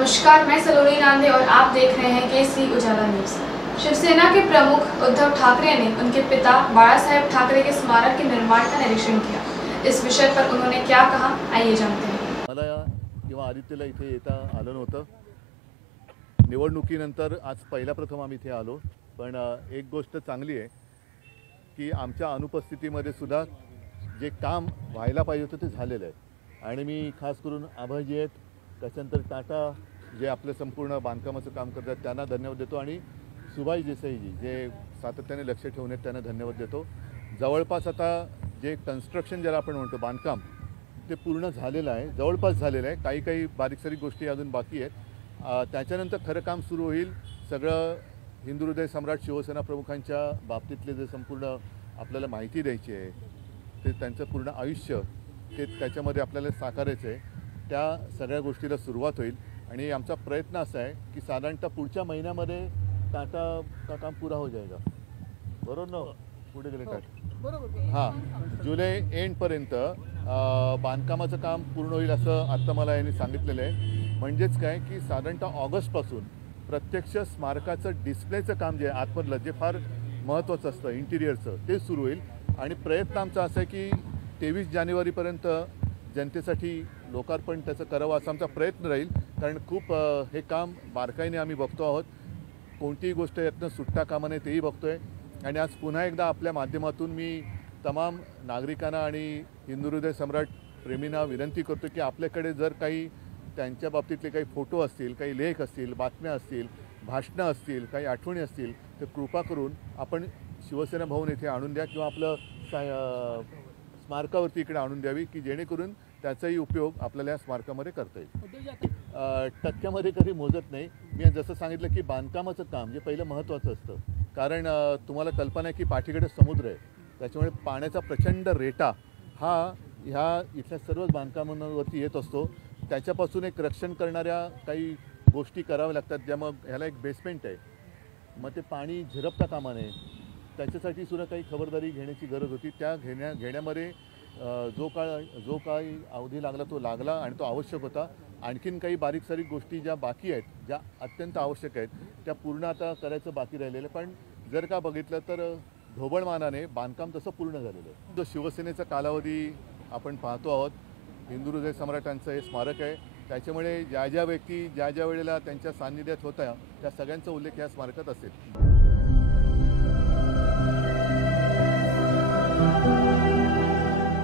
नमस्कार, मैं सलोनी नांदे और आप देख रहे हैं केसरी उजाला न्यूज। शिवसेना के प्रमुख उद्धव ठाकरे ने उनके पिता बाळा साहेब ठाकरे के स्मारक के निर्माण का निरीक्षण किया। इस विषय पर उन्होंने क्या कहा, आइए जानते हैं। मला किंवा आदित्यला इथे येता आलं नव्हतं। निवडणुकीनंतर आज पहिला प्रथम आम्ही इथे आलो, पण एक गोष्ट चांगली आहे की आमच्या अनुपस्थितीमध्ये सुद्धा जे काम व्हायला पाहिजे होतं ते झालेलं आहे। आणि मी खास करून अभयजी आहेत, त्याच्यानंतर टाटा जे आपले संपूर्ण बांधकामाचं काम करतात त्यांना धन्यवाद देतो, आणि सुभाष देसाईजी जे सातत्याने लक्ष ठेवून आहेत त्यांना धन्यवाद देतो। जवळपास आता जे कन्स्ट्रक्शन ज्याला आपण म्हणतो बांधकाम ते पूर्ण झालेलं आहे, जवळपास झालेलं आहे। काही काही बारीक सारीक गोष्टी अजून बाकी आहेत। त्याच्यानंतर खरं काम सुरू होईल। सगळं हिंदू हृदय सम्राट शिवसेना प्रमुखांच्या बाबतीतले जे संपूर्ण आपल्याला माहिती द्यायची आहे, ते त्यांचं पूर्ण आयुष्य ते त्याच्यामध्ये आपल्याला साकारायचं आहे, त्या सगळ्या गोष्टीला सुरुवात होईल। आणि आमचा प्रयत्न असा आहे की साधारणतः पुढच्या महिन्यामध्ये टाटा का काम पूरा हो जाएगा, बरोबर ना? पुढे गेले टाटा, बरोबर? हां, जुलै एंडपर्यंत बांधकामाचं काम पूर्ण होईल असं आत्ता मला यांनी सांगितलेलं आहे। म्हणजेच काय की साधारणतः ऑगस्टपासून प्रत्यक्ष स्मारकाचं डिस्प्लेचं काम जे आहे आतमधलं, जे फार महत्त्वाचं असतं इंटिरियरचं, ते सुरू होईल। आणि प्रयत्न आमचा असा आहे की 23 जानेवारीपर्यंत जनतेसाठी लोकार्पण त्याचं करावं असा आमचा प्रयत्न राहील। कारण खूप हे काम बारकाईने आम्ही बघतो आहोत, कोणतीही गोष्ट यातनं सुटता कामा नये तेही बघतोय। आणि आज पुन्हा एकदा आपल्या माध्यमातून मी तमाम नागरिकांना आणि हिंदू हृदय सम्राट प्रेमींना विनंती करतो की आपल्याकडे जर काही त्यांच्या बाबतीतले काही फोटो असतील, काही लेख असतील, बातम्या असतील, भाषणं असतील, काही आठवणी असतील, तर कृपा करून आपण शिवसेना भवन येथे आणून द्या किंवा आपलं स्मारकावरती इकडे आणून द्यावी, की जेणेकरून त्याचाही उपयोग आपल्याला या स्मारकामध्ये करता येईल। टक्क्यामध्ये कधी मोजत नाही। मी जसं सांगितलं की बांधकामाचं काम जे पहिलं महत्त्वाचं असतं, कारण तुम्हाला कल्पना आहे की पाठीकडे समुद्र आहे, त्याच्यामुळे पाण्याचा प्रचंड रेटा हा ह्या इथल्या सर्वच बांधकामांवरती येत असतो। त्याच्यापासून एक रक्षण करणाऱ्या काही गोष्टी कराव्या लागतात, ज्या मग ह्याला एक बेसमेंट आहे, मग ते पाणी झिरपता कामा नये त्याच्यासाठी सुद्धा काही खबरदारी घेण्याची गरज होती। त्या घेण्यामध्ये जो काही अवधी लागला तो लागला आणि तो आवश्यक होता। आणखीन काही बारीक सारीक गोष्टी ज्या बाकी आहेत, ज्या अत्यंत आवश्यक आहेत, त्या पूर्ण आता करायचं बाकी राहिलेलं आहे। पण जर का बघितलं तर ढोबळमानाने बांधकाम तसं पूर्ण झालेलं आहे। जो शिवसेनेचा कालावधी आपण पाहतो आहोत, हिंदू हृदय सम्राटांचं हे स्मारक आहे, त्याच्यामुळे ज्या ज्या व्यक्ती ज्या ज्या वेळेला त्यांच्या सान्निध्यात होत्या त्या सगळ्यांचा उल्लेख या स्मारकात असेल।